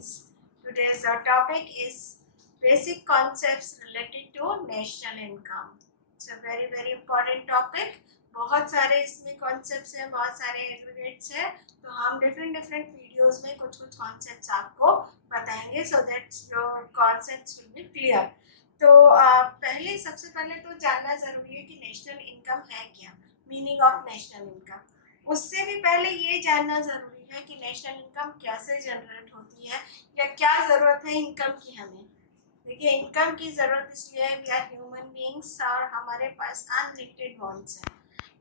students. Today's our topic is basic concepts related to national income. It's a very important topic. बहुत सारे इसमें concepts हैं, बहुत सारे aggregates हैं, तो हम different videos में कुछ concepts आपको बताएंगे so that your concepts will be clear. तो पहले सबसे पहले तो जानना जरूरी है कि नेशनल इनकम है क्या, मीनिंग ऑफ नेशनल इनकम. उससे भी पहले ये जानना जरूरी है कि नेशनल इनकम कैसे जनरेट होती है या क्या ज़रूरत है इनकम की हमें. देखिए, इनकम की ज़रूरत इसलिए है, वी आर ह्यूमन बीइंग्स और हमारे पास अनलिमिटेड वांट्स हैं,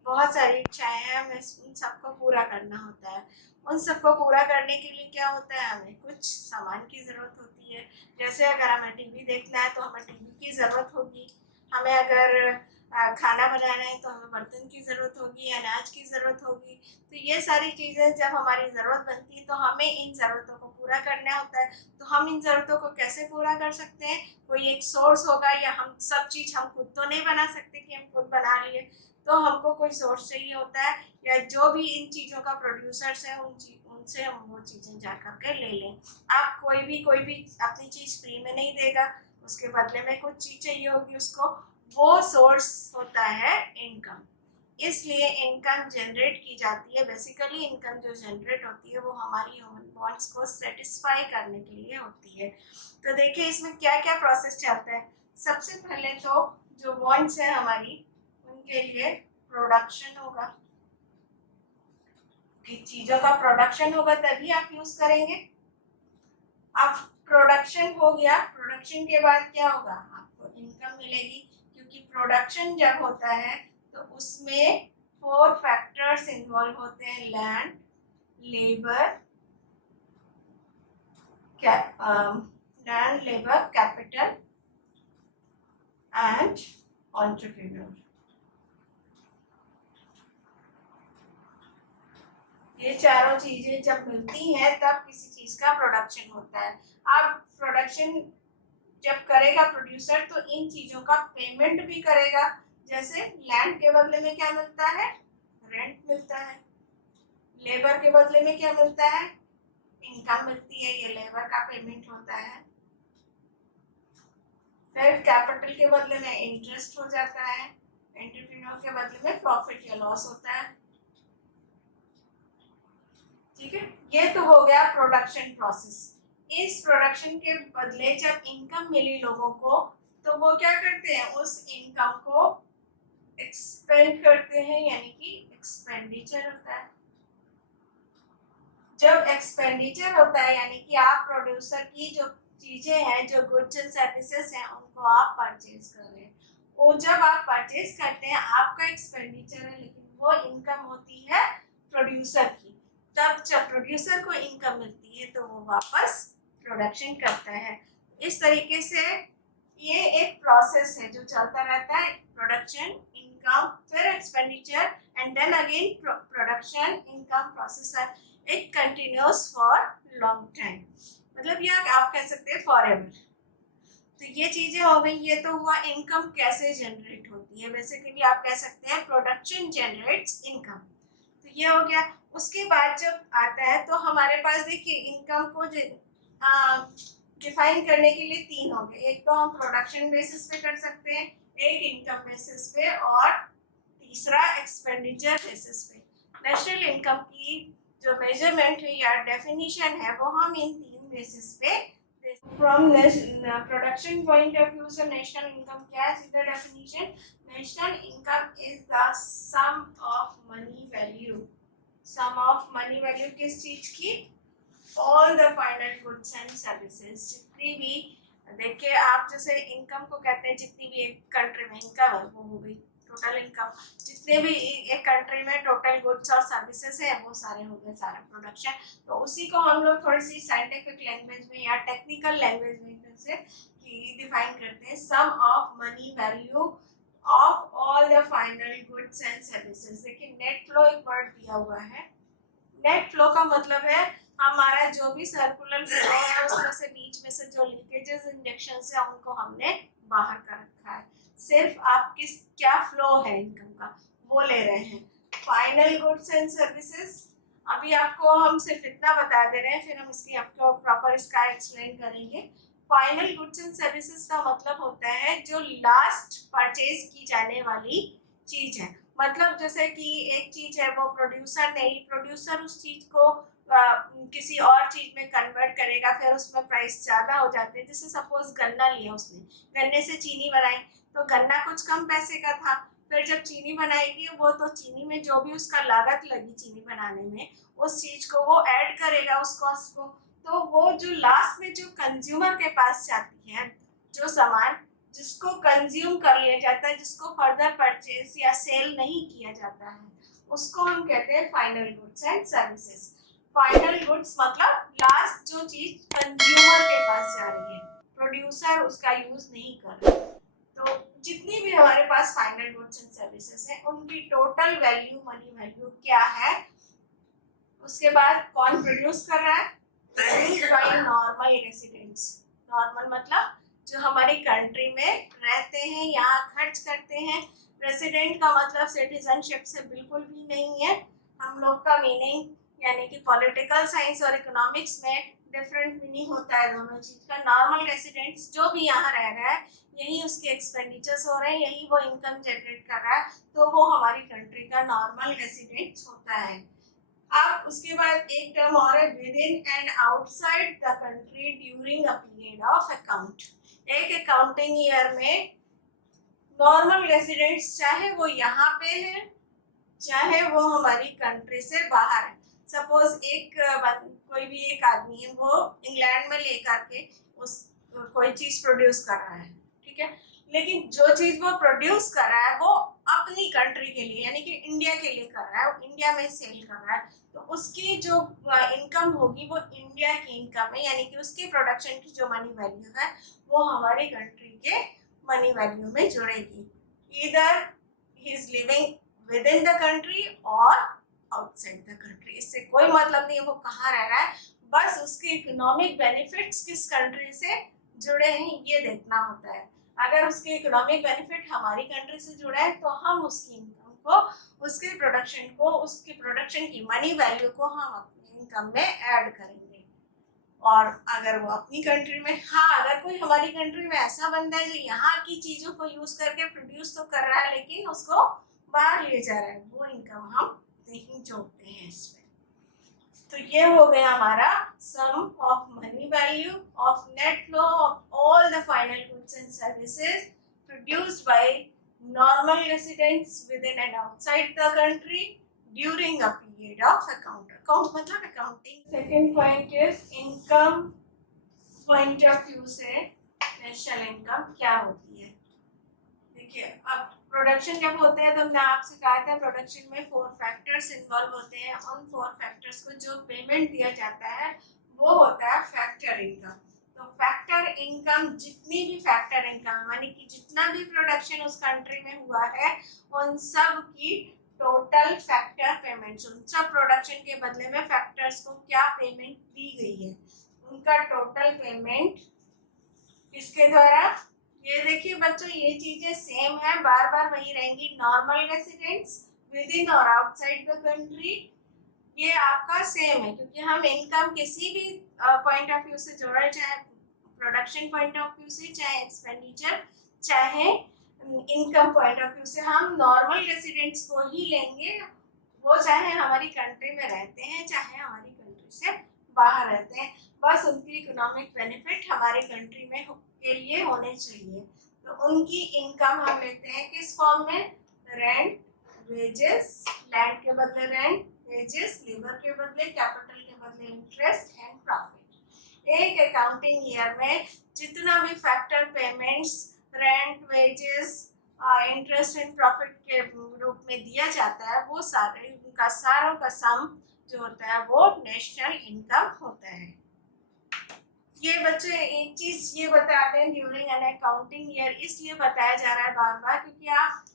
बहुत सारी इच्छाएं हैं, हमें उन सबको पूरा करना होता है. उन सबको पूरा करने के लिए क्या होता है, हमें कुछ सामान की ज़रूरत होती है. जैसे अगर हमें टीवी देखना है तो हमें टीवी की ज़रूरत होगी, हमें अगर खाना बनाना है तो हमें बर्तन की ज़रूरत होगी, अनाज की ज़रूरत होगी. तो ये सारी चीज़ें जब हमारी ज़रूरत बनती है तो हमें इन ज़रूरतों को पूरा करना होता है. तो हम इन ज़रूरतों को कैसे पूरा कर सकते हैं, कोई एक सोर्स होगा, या हम सब चीज़ हम खुद तो नहीं बना सकते कि हम खुद बना लिए, तो हमको कोई सोर्स चाहिए होता है, या जो भी इन चीज़ों का प्रोड्यूसर्स है उनसे हम वो चीज़ें जा करके ले लें. आप कोई भी अपनी चीज़ फ्री में नहीं देगा, उसके बदले में कुछ चीज़ चाहिए होगी उसको, वो सोर्स होता है इनकम. इसलिए इनकम जनरेट की जाती है. बेसिकली इनकम जो जनरेट होती है वो हमारी ह्यूमन वांट्स को सेटिस्फाई करने के लिए होती है. तो देखिए इसमें क्या क्या प्रोसेस चलता है. सबसे पहले तो जो वांट्स है हमारी, उनके लिए प्रोडक्शन होगा, कि चीज़ों का प्रोडक्शन होगा तभी आप यूज करेंगे. अब प्रोडक्शन हो गया, प्रोडक्शन के बाद क्या होगा, आपको इनकम मिलेगी, क्योंकि प्रोडक्शन जब होता है तो उसमें 4 फैक्टर्स इन्वॉल्व होते हैं: land, labour, capital and entrepreneur. ये चारों चीजें जब मिलती हैं तब किसी चीज का प्रोडक्शन होता है. अब प्रोडक्शन जब करेगा प्रोड्यूसर तो इन चीजों का पेमेंट भी करेगा. जैसे लैंड के बदले में क्या मिलता है, रेंट मिलता है. लेबर के बदले में क्या मिलता है, इनकम मिलती है, ये लेबर का पेमेंट होता है. फिर कैपिटल के बदले में इंटरेस्ट हो जाता है. एंटरप्रेन्योर के बदले में प्रॉफिट या लॉस होता है. ठीक है, ये तो हो गया प्रोडक्शन प्रोसेस. इस प्रोडक्शन के बदले जब इनकम मिली लोगों को, तो वो क्या करते हैं, उस इनकम को एक्सपेंड करते हैं, यानी कि एक्सपेंडिचर होता है. जब एक्सपेंडिचर होता है यानी कि आप प्रोड्यूसर की जो चीजें हैं, जो गुड्स एंड सर्विसेज हैं, उनको आप परचेज कर रहे हैं. और जब आप परचेज करते हैं आपका एक्सपेंडिचर है, लेकिन वो इनकम होती है प्रोड्यूसर की. तब जब प्रोड्यूसर को इनकम मिलती है तो वो वापस प्रोडक्शन करता है. इस तरीके से ये एक प्रोसेस है जो चलता रहता है. प्रोडक्शन, इनकम, फिर expenditure and then again production, income process. It continues for long time, मतलब ये आप कह सकते हैं फॉर एवर. तो ये चीजें हो गई. ये तो हुआ इनकम कैसे जनरेट होती है. बेसिकली आप कह सकते हैं प्रोडक्शन जनरेट्स इनकम. तो ये हो गया. उसके बाद जब आता है तो हमारे पास देखिए इनकम को डिफाइन करने के लिए 3 हो गए. एक तो हम प्रोडक्शन बेसिस पे कर सकते हैं, एक इनकम बेसिस पे, और तीसरा एक्सपेंडिचर बेसिस पे. नेशनल इनकम की जो मेजरमेंट है या डेफिनेशन है वो हम इन 3 बेसिस पे. From production point of view से नेशनल इनकम क्या है, सीधा definition: national income is the sum of money value. Sum of money value किस चीज की, all the final goods and services. जितनी भी, देखिए आप जैसे इनकम को कहते हैं, जितनी भी एक कंट्री में इनकम है वो हो गई टोटल इनकम. जितने भी एक कंट्री में टोटल गुड्स और सर्विसेज है वो सारे हो गए, सारा प्रोडक्शन. तो उसी को हम लोग थोड़ी सी साइंटिफिक लैंग्वेज में या टेक्निकल लैंग्वेज में फिर से डिफाइन करते हैं: sum of money value of all the final goods and services. देखिए नेट फ्लो एक वर्ड दिया हुआ है. नेट फ्लो का मतलब है हमारा जो भी सर्कुलर फ्लो है उसमें से बीच में से जो लीकेजेस, इंजेक्शन है, उनको हमने बाहर कर रखा है. सिर्फ आप क्या फ्लो है इनकम का वो ले रहे हैं. फाइनल गुड्स एंड सर्विसेज अभी आपको हम सिर्फ इतना बता दे रहे हैं, फिर हम इसकी आपको प्रॉपर इसका एक्सप्लेन करेंगे। फाइनल गुड्स एंड सर्विसेज का मतलब होता है जो लास्ट परचेज की जाने वाली चीज है। मतलब जैसे कि एक चीज है वो प्रोड्यूसर उस चीज को किसी और चीज में कन्वर्ट करेगा, फिर उसमें प्राइस ज्यादा हो जाते हैं। जैसे सपोज गन्ना लिया उसने, गन्ने से चीनी बनाई, तो गन्ना कुछ कम पैसे का था, फिर जब चीनी बनाएगी वो तो चीनी में जो भी उसका लागत लगी चीनी बनाने में, उस चीज को वो ऐड करेगा उस कॉस्ट को। तो वो जो लास्ट में जो कंज्यूमर के पास जाती है, जो सामान जिसको कंज्यूम कर लिया जाता है, जिसको फर्दर परचेज या सेल नहीं किया जाता है, उसको हम कहते हैं final goods and services. Final goods मतलब लास्ट जो चीज कंज्यूमर के पास जा रही है, प्रोड्यूसर उसका यूज नहीं कर रहा। तो जितनी भी हमारे पास फाइनल गुड्स एंड सर्विसेज है, उनकी टोटल वैल्यू, मनी वैल्यू क्या है, उसके बाद कौन प्रोड्यूस कर रहा है, नॉर्मल रेसिडेंट्स। नॉर्मल मतलब जो हमारी कंट्री में रहते हैं, यहाँ खर्च करते हैं। रेसिडेंट का मतलब सिटीजनशिप से बिल्कुल भी नहीं है। हम लोग का मीनिंग यानी कि पॉलिटिकल साइंस और इकोनॉमिक्स में डिफरेंट मीनिंग होता है दोनों चीज का। नॉर्मल रेसिडेंट्स जो भी यहाँ रह रहा है, यही उसके एक्सपेंडिचर्स हो रहे हैं, यही वो इनकम जनरेट कर रहा है, तो वो हमारी कंट्री का नॉर्मल रेसिडेंट्स होता है। अब उसके बाद एक टर्म और है, with in and outside the country during a period of account. एक अकाउंटिंग ईयर में नॉर्मल रेसिडेंट्स चाहे वो यहाँ पे हैं, चाहे वो हमारी कंट्री से बाहर है। सपोज कोई भी एक आदमी है, वो इंग्लैंड में लेकर के उस कोई चीज प्रोड्यूस कर रहा है, ठीक है, लेकिन जो चीज वो प्रोड्यूस कर रहा है वो अपनी कंट्री के लिए यानी कि इंडिया के लिए कर रहा है, वो इंडिया में सेल कर रहा है, तो उसकी जो इनकम होगी वो इंडिया की इनकम है, यानी कि उसकी प्रोडक्शन की जो मनी वैल्यू है वो हमारी कंट्री के मनी वैल्यू में जुड़ेगी। Either he is living within the country और आउटसाइड द कंट्री, इससे कोई मतलब नहीं है वो कहाँ रह रहा है, बस उसके इकोनॉमिक बेनिफिट्स किस कंट्री से जुड़े हैं ये देखना होता है। अगर उसके इकोनॉमिक बेनिफिट हमारी कंट्री से जुड़ा है तो हम उसकी इनकम को, उसके प्रोडक्शन को, उसकी प्रोडक्शन की मनी वैल्यू को हम अपनी इनकम में ऐड करेंगे। और अगर वो अपनी कंट्री में, हाँ, अगर कोई हमारी कंट्री में ऐसा बंदा है जो यहाँ की चीजों को यूज करके प्रोड्यूस तो कर रहा है लेकिन उसको बाहर ले जा रहा है, वो इनकम हम नहीं जोड़ते हैं इसमें। तो ये हो गया हमारा sum of money value of net flow of all the final goods and services produced by normal residents within and outside the country during a period of account. Account मतलब accounting. Second point is income point of view से national income क्या होती है। देखिए, अब production जब होते हैं तो हमने आपसे कहा था प्रोडक्शन में 4 फैक्टर्स इन्वॉल्व होते हैं। उन 4 फैक्टर्स को जो पेमेंट दिया जाता है वो होता है फैक्टर इनकम। तो फैक्टर इनकम, जितनी भी फैक्टर इनकम यानी कि जितना भी प्रोडक्शन उस कंट्री में हुआ है, उन सब की टोटल फैक्टर पेमेंट्स, उन सब प्रोडक्शन के बदले में फैक्टर्स को क्या पेमेंट दी गई है, उनका टोटल पेमेंट किसके द्वारा। ये देखिए बच्चों, ये चीजें सेम है, बार बार वही रहेंगी। नॉर्मल रेसिडेंट्स विद इन और आउटसाइड द कंट्री, ये आपका सेम है क्योंकि हम इनकम किसी भी पॉइंट ऑफ व्यू से जोड़ रहे, चाहे प्रोडक्शन पॉइंट ऑफ व्यू से, चाहे एक्सपेंडिचर, चाहे इनकम पॉइंट ऑफ व्यू से, हम नॉर्मल रेसिडेंट्स को ही लेंगे, वो चाहे हमारी कंट्री में रहते हैं चाहे हमारी कंट्री से बाहर रहते हैं, बस उनकी इकोनॉमिक बेनिफिट हमारी कंट्री में के लिए होने चाहिए। तो उनकी इनकम हम लेते हैं किस फॉर्म में, रेंट, वेजेस, लैंड के बदले रेंट, वेजेस, लेबर के बदले कैपिटल के बदले इंटरेस्ट एंड प्रॉफिट। एक अकाउंटिंग ईयर में जितना भी factor payments, rent, wages, interest and profit के रूप में दिया जाता है, वो सारों का सम जो होता है वो नेशनल इनकम होता है। ये बच्चे एक चीज ये बताते हैं, ड्यूरिंग एन अकाउंटिंग ईयर इसलिए बताया जा रहा है बार बार क्योंकि आप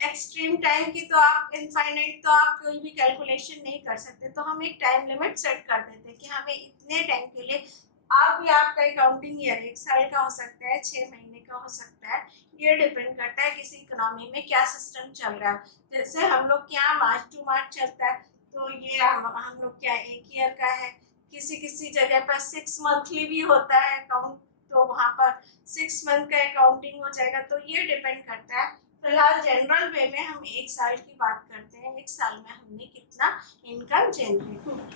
एक्सट्रीम टाइम की तो आप इनफाइनाइट तो आप कोई भी कैलकुलेशन नहीं कर सकते, तो हम एक टाइम लिमिट सेट कर देते हैं कि हमें इतने टाइम के लिए, आप भी आपका अकाउंटिंग ईयर 1 साल का हो सकता है, 6 महीने का हो सकता है, ये डिपेंड करता है किसी इकोनॉमी में क्या सिस्टम चल रहा है। जैसे हम लोग क्या मार्च टू मार्च चलता है, तो ये हम लोग क्या 1 ईयर का है, किसी किसी जगह पर 6 मंथली भी होता है अकाउंट, तो वहाँ पर 6 मंथ का अकाउंटिंग हो जाएगा। तो ये डिपेंड करता है। फिलहाल जनरल वे में हम 1 साल की बात करते हैं, 1 साल में हमने कितना इनकम जनरेट हुआ।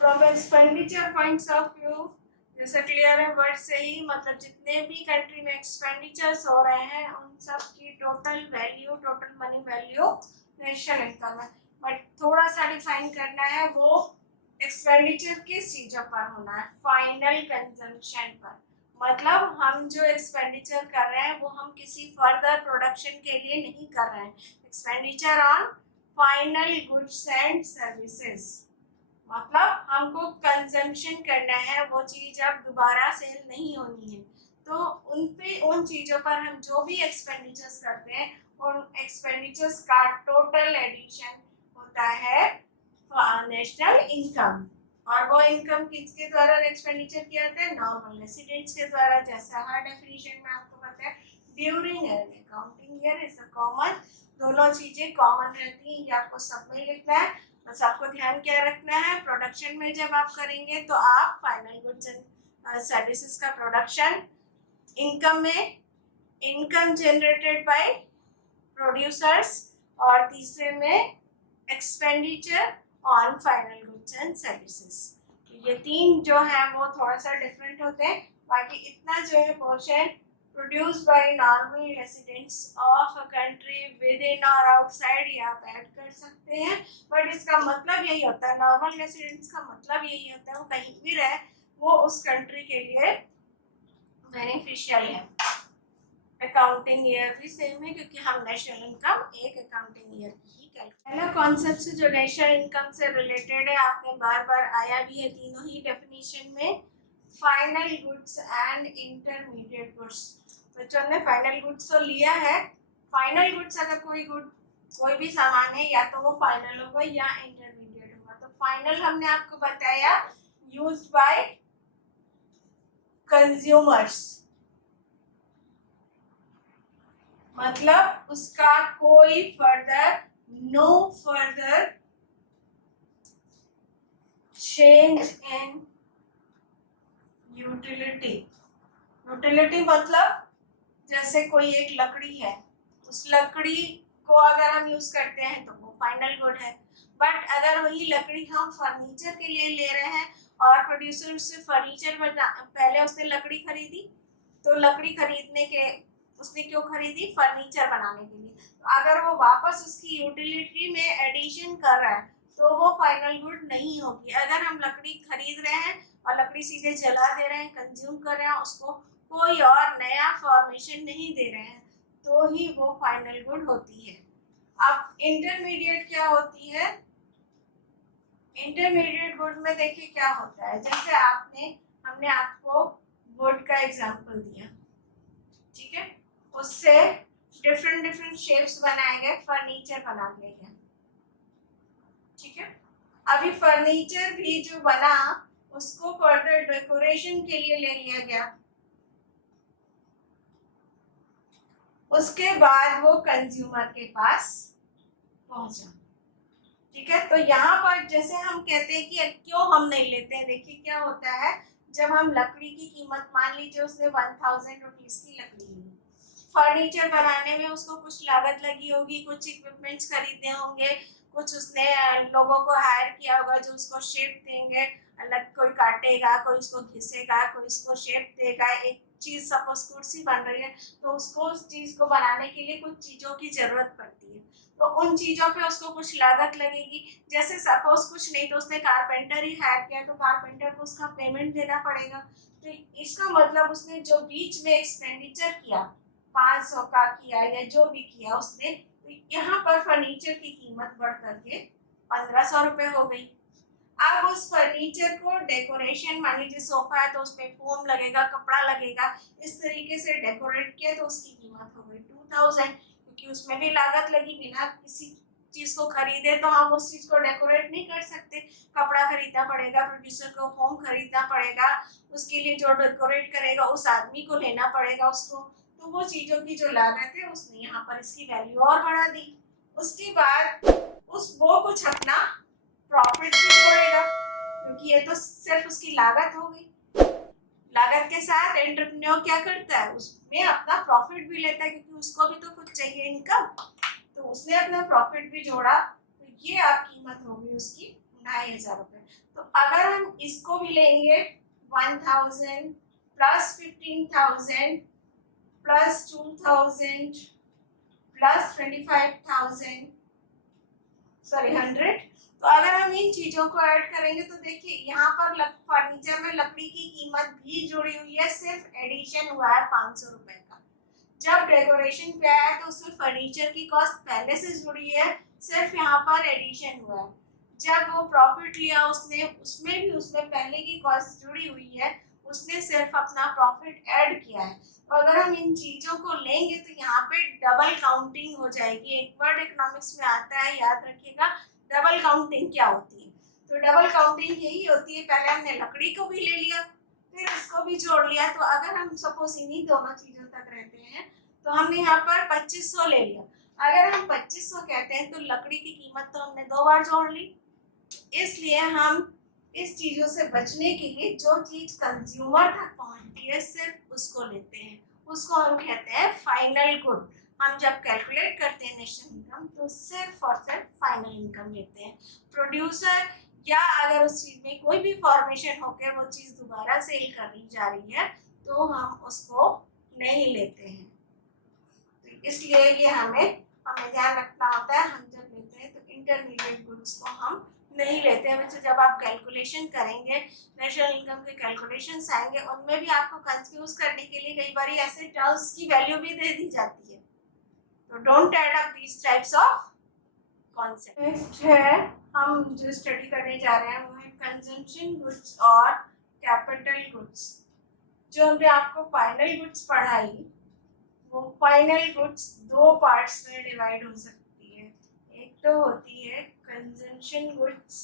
From expenditure points of view, जैसा क्लियर है वर्ड से ही, मतलब जितने भी कंट्री में एक्सपेंडिचर्स हो रहे हैं उन सब की total value, total money value national income है। बट थोड़ा सा डिफाइन करना है, वो एक्सपेंडिचर किस चीजों पर होना है, फाइनल कंजम्पशन पर। मतलब हम जो एक्सपेंडिचर कर रहे हैं वो हम किसी फर्दर प्रोडक्शन के लिए नहीं कर रहे हैं, expenditure on final goods and services. मतलब हमको कंजम्पशन करना है, वो चीज अब दोबारा सेल नहीं होनी है। तो उन चीजों पर हम जो भी एक्सपेंडिचर्स करते हैं उन एक्सपेंडिचर्स का टोटल एडिशन होता है नेशनल इनकम। और वो इनकम किसके द्वारा एक्सपेंडिचर किया जाता है, नॉर्मल रेसिडेंट्स के द्वारा। जैसा हर डेफिनेशन में आपको पता है, during an accounting year is a common, दोनों चीजें कॉमन रहती हैं, ये आपको सब में लिखना है। बस आपको ध्यान क्या रखना है, प्रोडक्शन में जब आप करेंगे तो आप फाइनल गुड्स एंड सर्विसेज का प्रोडक्शन, इनकम में इनकम जनरेटेड बाय प्रोड्यूसर्स, और तीसरे में expenditure on final goods and services. ये तीन जो है वो थोड़ा सा डिफरेंट होते हैं। बाकी इतना जो है portion produced by normal residents of a country with in और आउटसाइड, ये आप ऐड कर सकते हैं। बट इसका मतलब यही होता है, नॉर्मल रेसिडेंट्स का मतलब यही होता है वो कहीं भी रहे, वो उस कंट्री के लिए बेनिफिशियल है। अकाउंटिंग ईयर भी सेम है, क्योंकि हम नेशनल इनकम एक अकाउंटिंग ईयर की ही कैलकुलेट। पहला कॉन्सेप्ट से जो नेशनल इनकम से रिलेटेड है, आपने बार बार आया भी है तीनों ही डेफिनेशन में, final goods and intermediate goods. बच्चों ने फाइनल गुड्स तो लिया है। फाइनल गुड्स अगर कोई भी सामान है, या तो वो फाइनल होगा या इंटरमीडिएट होगा। तो फाइनल हमने आपको बताया यूज्ड बाय कंज्यूमर्स, मतलब उसका कोई no further change in utility मतलब जैसे कोई एक लकड़ी है, उस लकड़ी को अगर हम यूज करते हैं तो वो फाइनल गुड है। बट अगर वही लकड़ी हम फर्नीचर के लिए ले रहे हैं और प्रोड्यूसर उससे फर्नीचर पहले उसने लकड़ी खरीदी, तो लकड़ी खरीदने के उसने क्यों खरीदी, फर्नीचर बनाने के लिए। तो अगर वो वापस उसकी यूटिलिटी में एडिशन कर रहा है तो वो फाइनल गुड नहीं होगी। अगर हम लकड़ी खरीद रहे हैं और लकड़ी सीधे जला दे रहे हैं, कंज्यूम कर रहे हैं, उसको कोई और नया फॉर्मेशन नहीं दे रहे हैं, तो ही वो फाइनल गुड होती है। अब इंटरमीडिएट क्या होती है, इंटरमीडिएट गुड में देखिए क्या होता है। जैसे हमने आपको वुड का एग्जांपल दिया, ठीक है, उससे डिफरेंट शेप्स बनाए गए, फर्नीचर बना दिया गया, ठीक है। अभी फर्नीचर भी जो बना उसको फर्दर डेकोरेशन के लिए ले लिया गया, उसके बाद वो कंज्यूमर के पास पहुंचा, ठीक है। तो यहाँ पर जैसे हम कहते हैं कि क्यों हम नहीं लेते हैं, देखिए क्या होता है, जब हम लकड़ी की कीमत, मान लीजिए उसने 1000 रुपीज की लकड़ी ली, फर्नीचर बनाने में उसको कुछ लागत लगी होगी, कुछ इक्विपमेंट्स खरीदे होंगे, कुछ उसने लोगों को हायर किया होगा जो उसको शेप देंगे, अलग कोई काटेगा, कोई उसको घिसेगा, कोई उसको शेप देगा। एक चीज सपोज कुर्सी बन रही है तो उसको उस चीज को बनाने के लिए कुछ चीजों की जरूरत पड़ती है, तो उन चीजों पे उसको कुछ लागत लगेगी। जैसे सपोज कुछ नहीं तो उसने कारपेंटर ही हायर किया, तो कारपेंटर को उसका पेमेंट देना पड़ेगा। तो इसका मतलब उसने जो बीच में एक्सपेंडिचर किया, 500 का किया या जो भी किया उसने, तो यहाँ पर फर्नीचर की कीमत बढ़ करके 1500 रुपए हो गई। अब उस फर्नीचर को डेकोरेशन, मान लीजिए सोफा है तो उसमें फोम लगेगा, कपड़ा लगेगा, इस तरीके से डेकोरेट किया तो उसकी कीमत हो गई 2000, क्योंकि उसमें भी लागत लगी। बिना किसी चीज को खरीदे तो हम उस चीज को डेकोरेट नहीं कर सकते, कपड़ा खरीदना पड़ेगा, प्रोड्यूसर को फोम खरीदना पड़ेगा, उसके लिए जो डेकोरेट करेगा उस आदमी को लेना पड़ेगा उसको, तो वो चीजों की जो लागत है उसने यहाँ पर इसकी वैल्यू और बढ़ा दी। उसके बाद वो कुछ अपना सिर्फ उसकी लागत हो गई। लागत के साथ एंटरप्रेन्योर क्या करता है, उसमें अपना प्रॉफिट भी लेता है, क्योंकि उसको भी तो कुछ चाहिए इनकम, तो उसने अपना प्रॉफिट भी जोड़ा। तो ये आप कीमत होगी उसकी 2,500 रुपये। तो अगर हम इसको भी लेंगे 1,000 प्लस 15,000 प्लस 2,000 प्लस 25,000 सॉरी 100, तो अगर हम इन चीजों को ऐड करेंगे तो देखिए यहाँ पर फर्नीचर में लकड़ी की कीमत भी जुड़ी हुई है, सिर्फ एडिशन हुआ है 500 रुपए का। जब डेकोरेशन पे आया तो उसमें फर्नीचर की कॉस्ट पहले से जुड़ी है, सिर्फ यहाँ पर एडिशन हुआ है। जब वो प्रॉफिट लिया उसने, उसमें पहले की कॉस्ट जुड़ी हुई है, उसने सिर्फ अपना प्रॉफिट ऐड किया है। तो अगर हम इन चीजों को लेंगे तो यहाँ पे डबल काउंटिंग हो जाएगी। एक वर्ड इकोनॉमिक्स में आता है, याद रखिएगा, डबल काउंटिंग क्या होती है। तो डबल काउंटिंग यही होती है, पहले हमने लकड़ी को भी ले लिया, फिर इसको भी जोड़ लिया। तो अगर हम सपोज इन्हीं दोनों चीजों तक रहते हैं तो हमने यहाँ पर 2500 ले लिया। अगर हम 2500 कहते हैं तो लकड़ी की कीमत तो हमने 2 बार जोड़ ली, इसलिए हम इस चीजों से बचने के लिए जो चीज कंज्यूमर तक पहुंचती है सिर्फ उसको लेते हैं, उसको हम कहते हैं फाइनल गुड। हम जब कैलकुलेट करते हैं नेशनल इनकम तो सिर्फ और सिर्फ फाइनल इनकम लेते हैं। प्रोड्यूसर या अगर उस चीज में कोई भी फॉर्मेशन होकर वो चीज दोबारा सेल करी जा रही है तो हम उसको नहीं लेते हैं। तो इसलिए ये हमें ध्यान रखना होता है, हम जब लेते हैं तो इंटरमीडिएट गुड्स को हम नहीं लेते हैं। वैसे जब आप कैलकुलेशन करेंगे, नेशनल इनकम के कैलकुलेशंस आएंगे, उनमें भी आपको कंफ्यूज करने के लिए कई बार ऐसे टर्म्स की वैल्यू भी दे दी जाती है। तो don't add up these types of concept. Next है, हम जो स्टडी करने जा रहे हैं वो है कंजम्पशन गुड्स और कैपिटल गुड्स। जो हमने आपको फाइनल गुड्स पढ़ाई, वो फाइनल गुड्स 2 पार्ट्स में डिवाइड हो सकती है। एक तो होती है कंजम्पशन गुड्स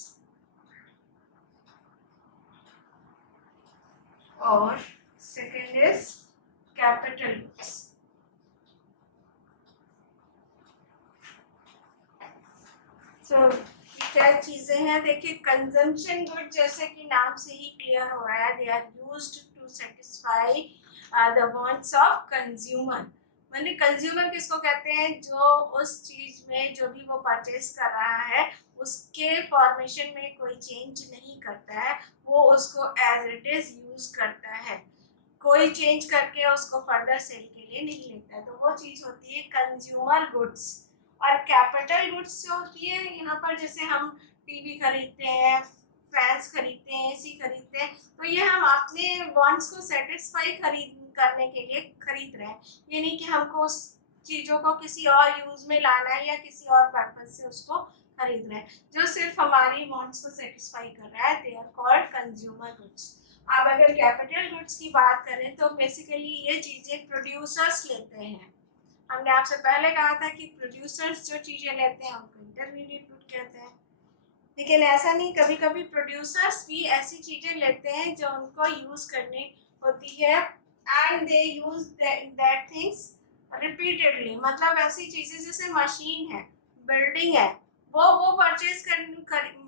और सेकेंड इज कैपिटल गुड्स। तो क्या चीजें हैं, देखिए कंजम्पशन गुड जैसे कि नाम से ही क्लियर हो रहा है, they are used to satisfy the wants of consumer. मैंने कंज्यूमर किसको कहते हैं, जो उस चीज में जो भी वो परचेज कर रहा है उसके फॉर्मेशन में कोई चेंज नहीं करता है, वो उसको एज इट इज यूज करता है, कोई चेंज करके उसको फर्दर सेल के लिए नहीं लेता है। तो वो चीज होती है कंज्यूमर गुड्स। और कैपिटल गुड्स जो होती है, यहाँ पर जैसे हम टीवी खरीदते हैं, फैंस खरीदते हैं, एसी खरीदते हैं, तो ये हम अपने वांट्स को सेटिस्फाई करने के लिए खरीद रहे हैं। ये नहीं कि हमको उस चीज़ों को किसी और यूज में लाना है या किसी और पर्पज से उसको खरीद रहे हैं। जो सिर्फ हमारी वांट्स को सेटिस्फाई कर रहा है, they are called consumer goods. अब अगर कैपिटल गुड्स की बात करें तो बेसिकली ये चीज़ें प्रोड्यूसर्स लेते हैं। हमने आपसे पहले कहा था कि प्रोड्यूसर्स जो चीज़ें लेते हैं उनको इंटरमीडिएट गुड कहते हैं, लेकिन ऐसा नहीं, कभी कभी प्रोड्यूसर्स भी ऐसी चीज़ें लेते हैं जो उनको यूज़ करनी होती है and they use that things repeatedly. मतलब ऐसी चीज़ें जैसे मशीन है, बिल्डिंग है, वो परचेज कर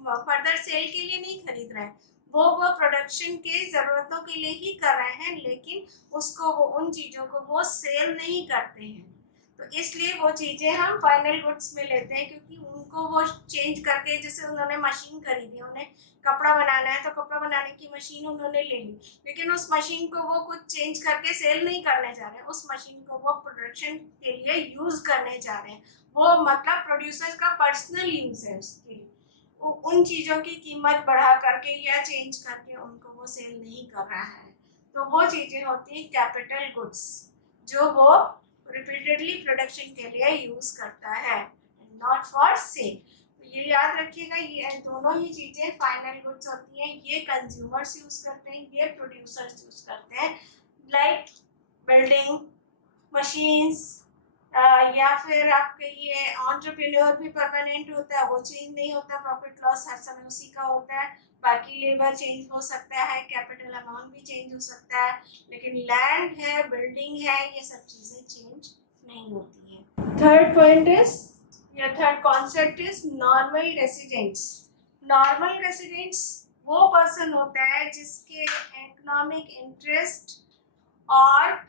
फर्दर सेल के लिए नहीं खरीद रहे हैं, वो प्रोडक्शन के ज़रूरतों के लिए ही कर रहे हैं, लेकिन उसको वो उन चीज़ों को वो सेल नहीं करते हैं। तो इसलिए वो चीज़ें हम फाइनल गुड्स में लेते हैं, क्योंकि उनको वो चेंज करके, जैसे उन्होंने मशीन खरीदी, उन्हें कपड़ा बनाना है तो कपड़ा बनाने की मशीन उन्होंने ले ली, लेकिन उस मशीन को वो कुछ चेंज करके सेल नहीं करने जा रहे हैं, उस मशीन को वो प्रोडक्शन के लिए यूज़ करने जा रहे हैं। वो मतलब प्रोड्यूसर का पर्सनल यूज़ है उसके लिए, वो उन चीज़ों की कीमत बढ़ा करके या चेंज करके उनको वो सेल नहीं कर रहा है। तो वो चीज़ें होती हैं कैपिटल गुड्स, जो वो रिपीटेडली प्रोडक्शन के लिए यूज करता है, नॉट फॉर सेल। तो ये याद रखिएगा, ये दोनों ही चीजें फाइनल गुड्स होती हैं। ये कंज्यूमर्स यूज करते हैं, ये प्रोड्यूसर्स यूज करते हैं। लाइक बिल्डिंग, मशीन्स, या फिर आपके ये एंटरप्रेन्योर भी परमानेंट होता है, वो चेंज नहीं होता, प्रॉफिट लॉस हर समय उसी का होता है। बाकी लेबर चेंज हो सकता है, कैपिटल अमाउंट भी चेंज हो सकता है, लेकिन लैंड है, बिल्डिंग है, ये सब चीज़ें चेंज नहीं होती हैं। थर्ड पॉइंट इज, या third concept is normal residents. Normal residents वो पर्सन होता है जिसके इकोनॉमिक इंटरेस्ट और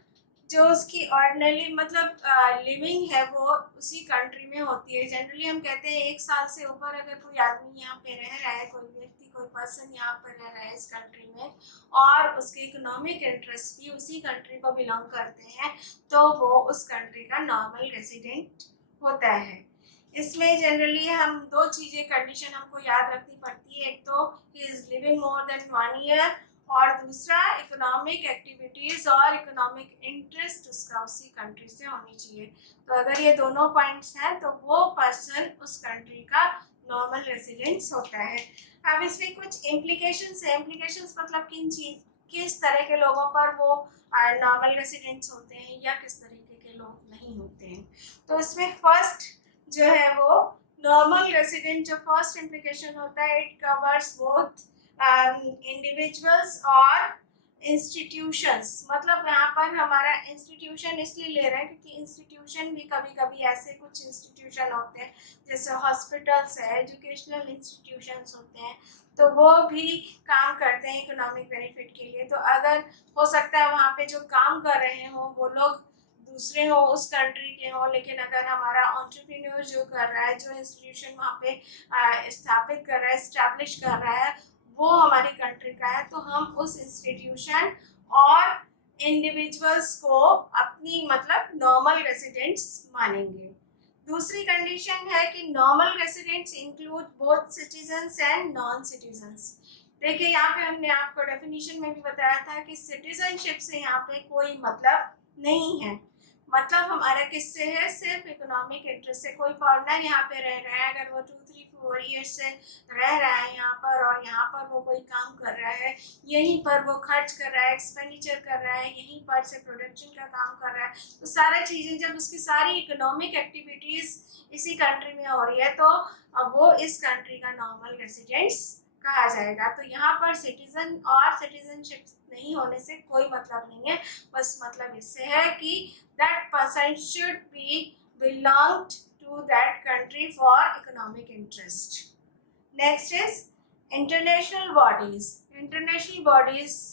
जो उसकी ऑर्डिनरी मतलब लिविंग है वो उसी कंट्री में होती है। जनरली हम कहते हैं 1 साल से ऊपर अगर कोई आदमी यहाँ पे रह रहा है, कोई व्यक्ति कोई पर्सन यहाँ पर रह रहा है इस कंट्री में और उसके इकोनॉमिक इंटरेस्ट भी उसी कंट्री को बिलोंग करते हैं, तो वो उस कंट्री का नॉर्मल रेसिडेंट होता है। इसमें जनरली हम 2 चीज़ें कंडीशन हमको याद रखनी पड़ती है। एक तो he is living more than 1 year और दूसरा इकोनॉमिक एक्टिविटीज़ और इकोनॉमिक इंटरेस्ट उसका उसी कंट्री से होनी चाहिए। तो अगर ये दोनों पॉइंट्स हैं तो वो पर्सन उस कंट्री का नॉर्मल रेसिडेंस होता है। अब इसमें कुछ इम्प्लीकेशंस है। इम्प्लीकेशंस मतलब किस तरह के लोगों पर वो नॉर्मल रेसिडेंट्स होते हैं या किस तरीके के लोग नहीं होते हैं। तो इसमें फर्स्ट जो है वो नॉर्मल रेसिडेंट, जो फर्स्ट इम्प्लीकेशन होता है, इट कवर्स बोथ इंडिविजुअल्स और इंस्टीट्यूशंस। मतलब यहाँ पर हमारा इंस्टीट्यूशन इसलिए ले रहे हैं क्योंकि इंस्टीट्यूशन भी कभी कभी ऐसे कुछ इंस्टीट्यूशन होते हैं जैसे हॉस्पिटल्स है, एजुकेशनल इंस्टीट्यूशंस होते हैं, तो वो भी काम करते हैं इकोनॉमिक बेनिफिट के लिए। तो अगर हो सकता है वहाँ पे जो काम कर रहे हो वो लोग दूसरे हो, उस कंट्री के हो, लेकिन अगर हमारा एंटरप्रेन्योर जो कर रहा है, जो इंस्टीट्यूशन वहाँ पे स्थापित कर रहा है, एस्टैब्लिश कर रहा है, वो हमारी कंट्री का है, तो हम उस इंस्टीट्यूशन और इंडिविजुअल्स को अपनी मतलब नॉर्मल रेसिडेंट्स मानेंगे। दूसरी कंडीशन है कि normal residents include both citizens and non citizens. देखिए यहाँ पे हमने आपको डेफिनेशन में भी बताया था कि सिटीजनशिप से यहाँ पे कोई मतलब नहीं है। मतलब हमारा किससे है, सिर्फ इकोनॉमिक इंटरेस्ट से। कोई फॉरेनर यहाँ पे रह रहा है, अगर वो 2-3-4 ईयर्स से रह रहा है यहाँ पर और यहाँ पर वो कोई काम कर रहा है, यहीं पर वो खर्च कर रहा है, एक्सपेंडिचर कर रहा है, यहीं पर से प्रोडक्शन का काम कर रहा है, तो सारा चीज़ें जब उसकी सारी इकोनॉमिक एक्टिविटीज़ इसी कंट्री में हो रही है तो अब वो इस कंट्री का नॉर्मल रेसिडेंट्स कहा जाएगा। तो यहाँ पर सिटीजन और सिटीजनशिप नहीं होने से कोई मतलब नहीं है, बस मतलब इससे है कि that person should be belonged to that country for economic interest. Next is international bodies. International bodies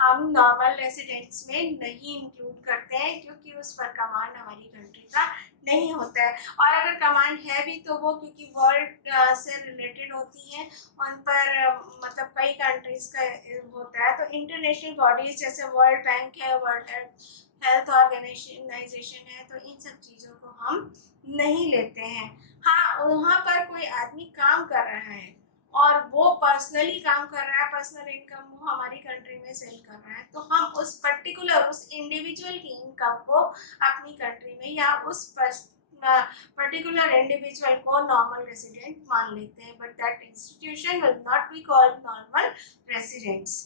हम नॉर्मल रेसिडेंट्स में नहीं इंक्लूड करते हैं क्योंकि उस पर कमांड हमारी कंट्री का नहीं होता है, और अगर कमांड है भी तो वो क्योंकि वर्ल्ड से रिलेटेड होती हैं, उन पर मतलब कई कंट्रीज का होता है। तो इंटरनेशनल बॉडीज जैसे वर्ल्ड बैंक है, वर्ल्ड हेल्थ ऑर्गेनाइजेशन है, तो इन सब चीज़ों को हम नहीं लेते हैं। हाँ, वहाँ पर कोई आदमी काम कर रहा है और वो पर्सनली काम कर रहा है, पर्सनल इनकम वो हमारी कंट्री में सेल कर रहा है, तो हम उस पर्टिकुलर उस इंडिविजुअल की इनकम को अपनी कंट्री में या उस पर्टिकुलर इंडिविजुअल को नॉर्मल रेसिडेंट मान लेते हैं, but that institution will not be called normal residents.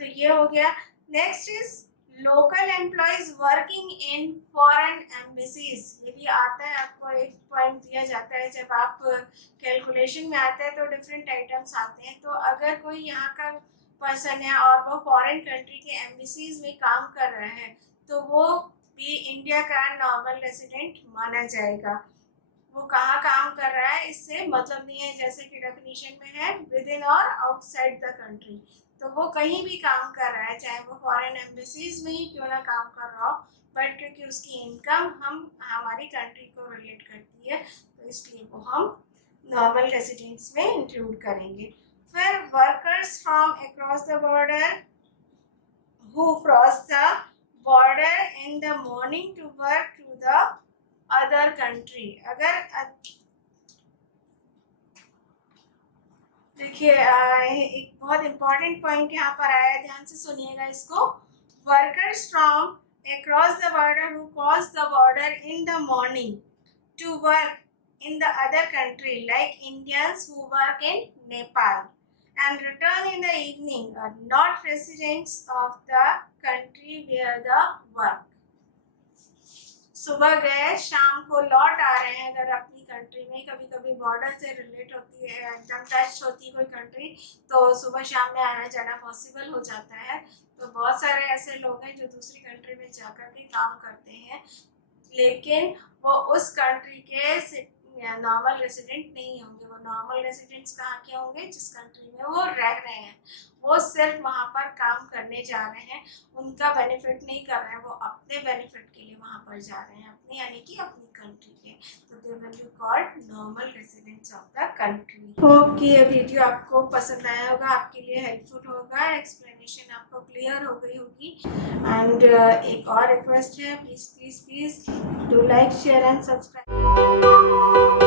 तो ये हो गया। Next is local employees working in foreign embassies. ये भी आता है, आपको एक पॉइंट दिया जाता है जब आप कैलकुलेशन में आता है तो डिफरेंट आइटम्स आते हैं। तो अगर कोई यहाँ का पर्सन है और वो फॉरेन कंट्री के एम्बेसीज में काम कर रहा है तो वो भी इंडिया का नॉर्मल रेसिडेंट माना जाएगा। वो कहाँ काम कर रहा है इससे मतलब नहीं है, जैसे कि डेफिनेशन में है विद इन और आउटसाइड द कंट्री, तो वो कहीं भी काम कर रहा है, चाहे वो फॉरेन एम्बेसीज में ही क्यों ना काम कर रहा हो, बट क्योंकि उसकी इनकम हमारी कंट्री को रिलेट करती है तो इसलिए वो हम नॉर्मल रेसिडेंट्स में इंक्लूड करेंगे। फिर workers from across the border who cross the border in the morning to work to the other country. अगर देखिए एक बहुत इम्पॉर्टेंट पॉइंट यहाँ पर आया है, ध्यान से सुनिएगा इसको। Workers from across the border who cross the border in the morning to work in the other country, like Indians who work in Nepal and return in the evening, are not residents of the country where the work. सुबह गए शाम को लौट आ रहे हैं अगर अपनी country में, कभी कभी बॉर्डर से रिलेट होती है, एकदम टच होती है कोई कंट्री, तो सुबह शाम में आना जाना पॉसिबल हो जाता है। तो बहुत सारे ऐसे लोग हैं जो दूसरी कंट्री में जाकर के काम करते हैं, लेकिन वो उस कंट्री के या नॉर्मल रेसिडेंट नहीं होंगे। वो नॉर्मल रेसिडेंट्स कहाँ के होंगे? जिस कंट्री में वो रह रहे हैं, वो सिर्फ वहाँ पर काम करने जा रहे हैं, उनका बेनिफिट नहीं कर रहे हैं, वो अपने बेनिफिट के लिए वहाँ पर जा रहे हैं, अपने यानी कि अपनी कंट्री के, तो they will be called normal residents of the country. Hope कि ये वीडियो आपको पसंद आया होगा, आपके लिए हेल्पफुल होगा, एक्सप्लेनेशन आपको क्लियर हो गई होगी। एंड एक और रिक्वेस्ट है, please please please do like, share and subscribe.